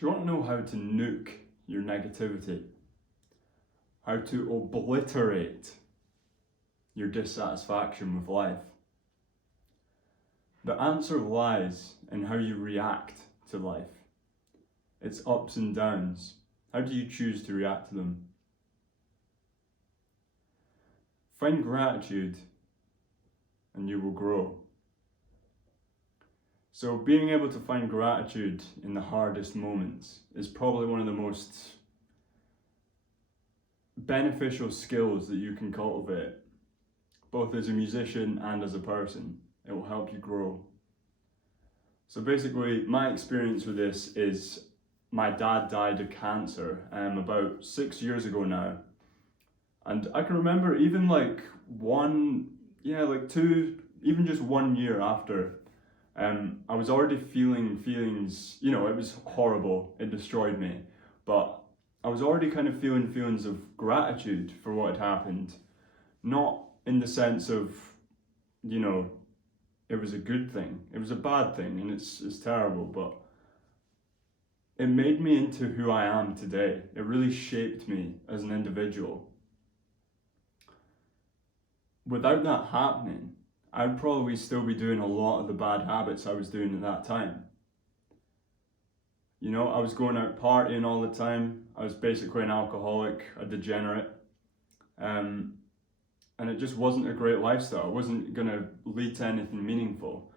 Do you want to know how to nuke your negativity? How to obliterate your dissatisfaction with life? The answer lies in how you react to life. Its ups and downs. How do you choose to react to them? Find gratitude and you will grow. So being able to find gratitude in the hardest moments is probably one of the most beneficial skills that you can cultivate, both as a musician and as a person. It will help you grow. So basically, my experience with this is my dad died of cancer about 6 years ago now. And I can remember even even just 1 year after, I was already feeling feelings, it was horrible, it destroyed me, but I was already kind of feeling feelings of gratitude for what had happened. Not in the sense of, it was a good thing, it was a bad thing, and it's terrible, but it made me into who I am today. It really shaped me as an individual. Without that happening, I'd probably still be doing a lot of the bad habits I was doing at that time. I was going out partying all the time. I was basically an alcoholic, a degenerate. And it just wasn't a great lifestyle. It wasn't going to lead to anything meaningful.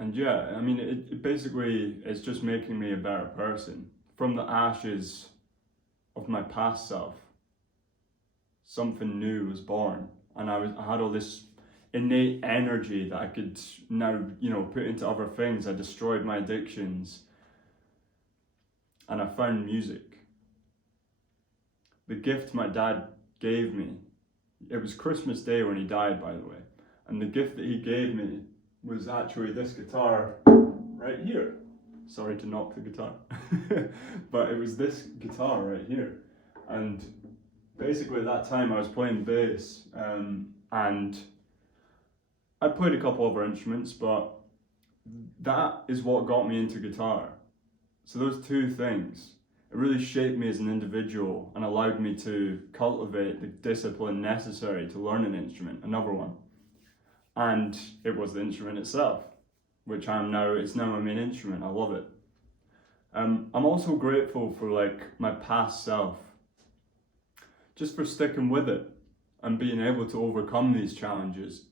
It basically is just making me a better person. From the ashes of my past self, something new was born, and I had all this innate energy that I could now, put into other things. I destroyed my addictions, and I found music. The gift my dad gave me, it was Christmas Day when he died, by the way, and the gift that he gave me was actually this guitar right here. Sorry to knock the guitar, but it was this guitar right here, and basically at that time I was playing bass, and I played a couple other instruments, but that is what got me into guitar. So those two things, it really shaped me as an individual and allowed me to cultivate the discipline necessary to learn an instrument, another one. And it was the instrument itself, which it's now my main instrument. I love it. I'm also grateful for my past self, just for sticking with it and being able to overcome these challenges.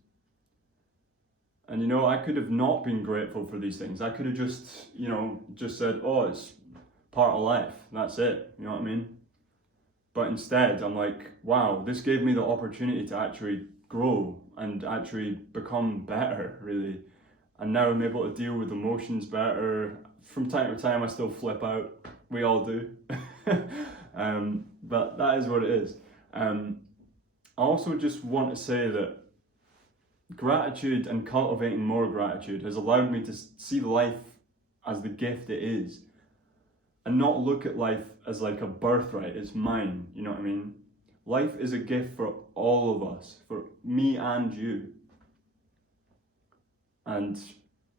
And I could have not been grateful for these things. I could have just said, oh, it's part of life, that's it, you know what I mean? But instead, I'm like, wow, this gave me the opportunity to actually grow and actually become better, really. And now I'm able to deal with emotions better. From time to time, I still flip out. We all do. But that is what it is. I also just want to say that gratitude and cultivating more gratitude has allowed me to see life as the gift it is, and not look at life as like a birthright. It's mine, you know what I mean? Life is a gift for all of us, for me and you. And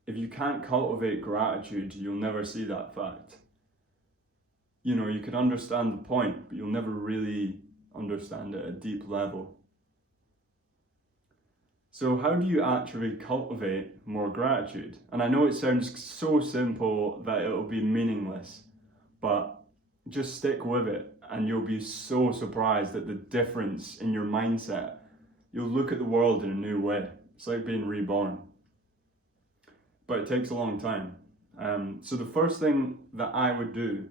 if you can't cultivate gratitude, you'll never see that fact. You could understand the point, but you'll never really understand it at a deep level. So how do you actually cultivate more gratitude? And I know it sounds so simple that it'll be meaningless, but just stick with it and you'll be so surprised at the difference in your mindset. You'll look at the world in a new way. It's like being reborn. But it takes a long time. So the first thing that I would do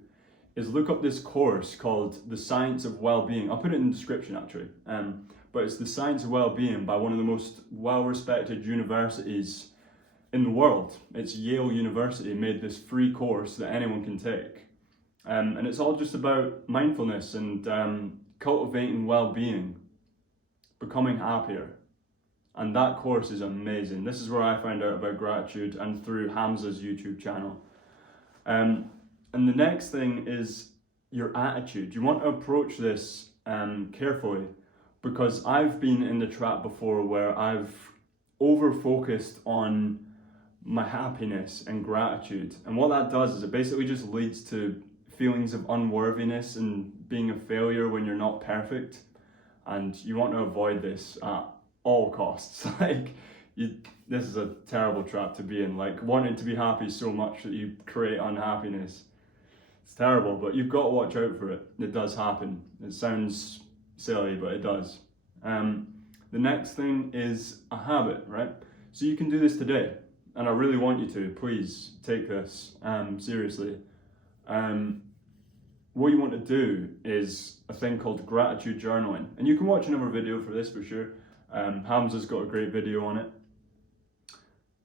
is look up this course called The Science of Wellbeing. I'll put it in the description actually. But it's The Science of Wellbeing by one of the most well-respected universities in the world. It's Yale University made this free course that anyone can take. And it's all just about mindfulness and cultivating well-being, becoming happier. And that course is amazing. This is where I found out about gratitude, and through Hamza's YouTube channel. And the next thing is your attitude. You want to approach this carefully, because I've been in the trap before where I've over focused on my happiness and gratitude. And what that does is it basically just leads to feelings of unworthiness and being a failure when you're not perfect. And you want to avoid this at all costs. This is a terrible trap to be in, like wanting to be happy so much that you create unhappiness. It's terrible, but you've got to watch out for it. It does happen. It sounds silly, but it does. The next thing is a habit, right? So you can do this today, and I really want you to. Please take this seriously. What you want to do is a thing called gratitude journaling, and you can watch another video for this for sure. Hamza's got a great video on it.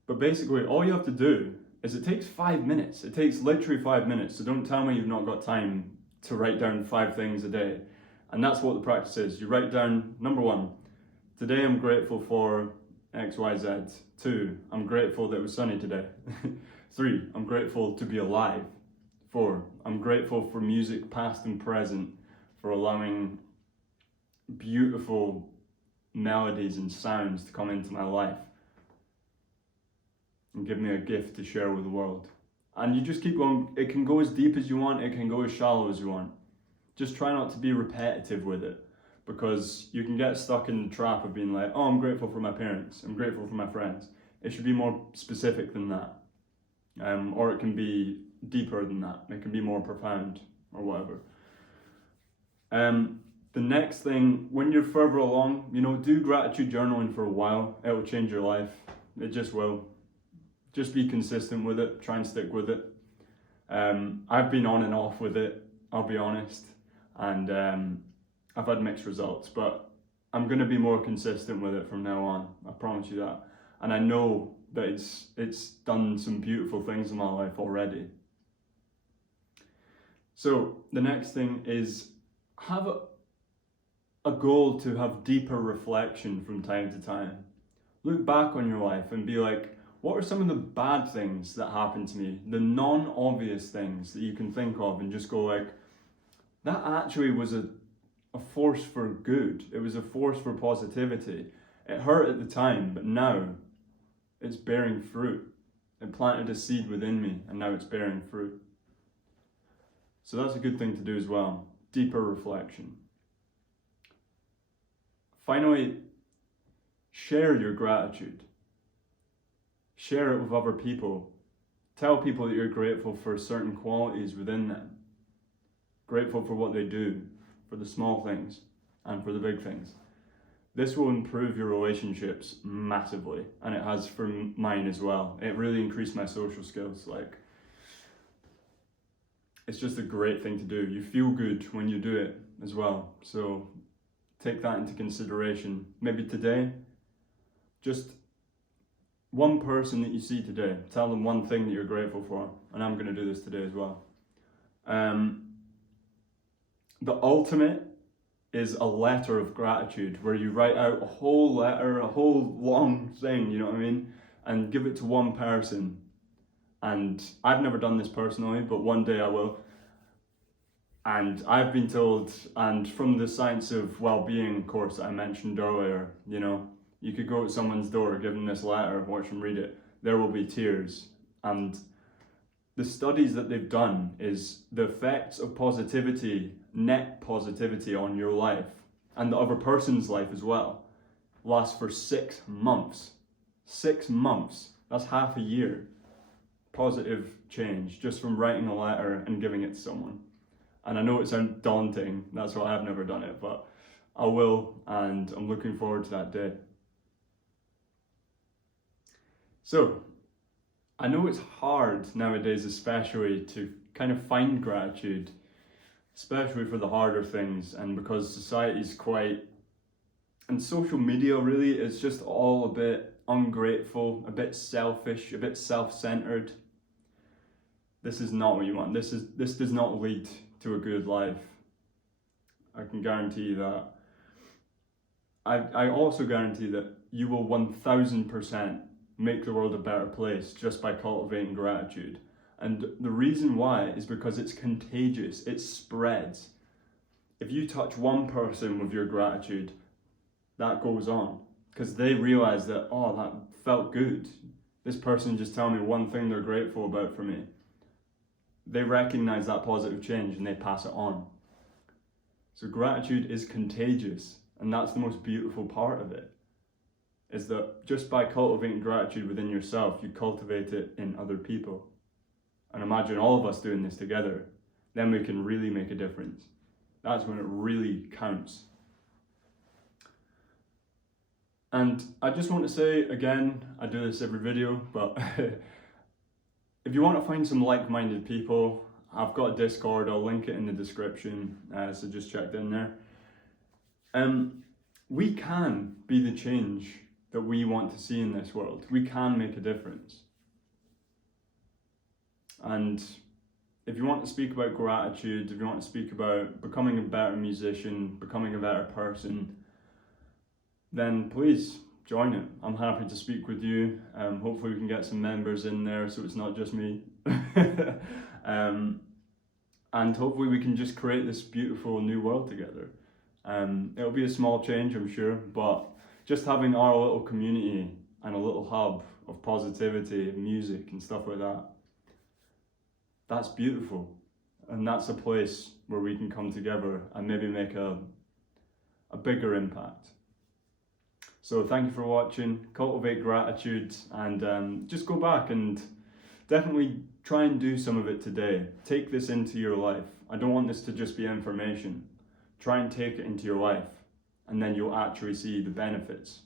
But basically, all you have to do is it takes 5 minutes. It takes literally 5 minutes. So don't tell me you've not got time to write down 5 things a day. And that's what the practice is. You write down, number 1, today I'm grateful for X, Y, Z. 2, I'm grateful that it was sunny today. 3, I'm grateful to be alive. 4, I'm grateful for music past and present, for allowing beautiful melodies and sounds to come into my life and give me a gift to share with the world. And you just keep going. It can go as deep as you want, it can go as shallow as you want. Just try not to be repetitive with it, because you can get stuck in the trap of being like, oh, I'm grateful for my parents, I'm grateful for my friends. It should be more specific than that. Or it can be deeper than that. It can be more profound or whatever. The next thing, when you're further along, do gratitude journaling for a while. It will change your life. It just will. Just be consistent with it. Try and stick with it. I've been on and off with it, I'll be honest. And I've had mixed results, but I'm going to be more consistent with it from now on. I promise you that. And I know that it's done some beautiful things in my life already. So the next thing is have a goal to have deeper reflection from time to time. Look back on your life and be like, what are some of the bad things that happened to me? The non-obvious things that you can think of, and just go like, that actually was a force for good. It was a force for positivity. It hurt at the time, but now it's bearing fruit. It planted a seed within me, and now it's bearing fruit. So that's a good thing to do as well. Deeper reflection. Finally, share your gratitude. Share it with other people. Tell people that you're grateful for certain qualities within them. Grateful for what they do, for the small things and for the big things. This will improve your relationships massively, and it has for mine as well. It really increased my social skills. It's just a great thing to do. You feel good when you do it as well. So take that into consideration. Maybe today, just one person that you see today, tell them one thing that you're grateful for. And I'm going to do this today as well. The ultimate is a letter of gratitude, where you write out a whole letter, a whole long thing, you know what I mean? And give it to one person. And I've never done this personally, but one day I will. And I've been told, and from the Science of Wellbeing course that I mentioned earlier, you could go to someone's door, give them this letter, watch them read it, there will be tears. And the studies that they've done is the effects of positivity, net positivity on your life, and the other person's life as well, lasts for 6 months. 6 months, that's half a year. Positive change, just from writing a letter and giving it to someone. And I know it sounds daunting, that's why I've never done it, but I will, and I'm looking forward to that day. So, I know it's hard nowadays, especially, to kind of find gratitude, especially for the harder things, and because society's quite, and social media really is just all a bit ungrateful, a bit selfish, a bit self-centered. This is not what you want. This does not lead to a good life. I can guarantee you that. I also guarantee that you will 1000% make the world a better place just by cultivating gratitude. And the reason why is because it's contagious, it spreads. If you touch one person with your gratitude, that goes on. because they realize that, oh, that felt good. This person just telling me one thing they're grateful about for me. They recognize that positive change and they pass it on. So gratitude is contagious, and that's the most beautiful part of it, is that just by cultivating gratitude within yourself, you cultivate it in other people. And imagine all of us doing this together, then we can really make a difference. That's when it really counts. And I just want to say again, I do this every video, but if you want to find some like-minded people, I've got a Discord, I'll link it in the description, so just check in there. We can be the change that we want to see in this world. We can make a difference. And if you want to speak about gratitude, if you want to speak about becoming a better musician, becoming a better person, then please join it. I'm happy to speak with you. Hopefully we can get some members in there so it's not just me. And hopefully we can just create this beautiful new world together. It'll be a small change, I'm sure, but just having our little community and a little hub of positivity, music and stuff like that, that's beautiful. And that's a place where we can come together and maybe make a bigger impact. So thank you for watching. Cultivate gratitude, and just go back and definitely try and do some of it today. Take this into your life. I don't want this to just be information. Try and take it into your life, and then you'll actually see the benefits.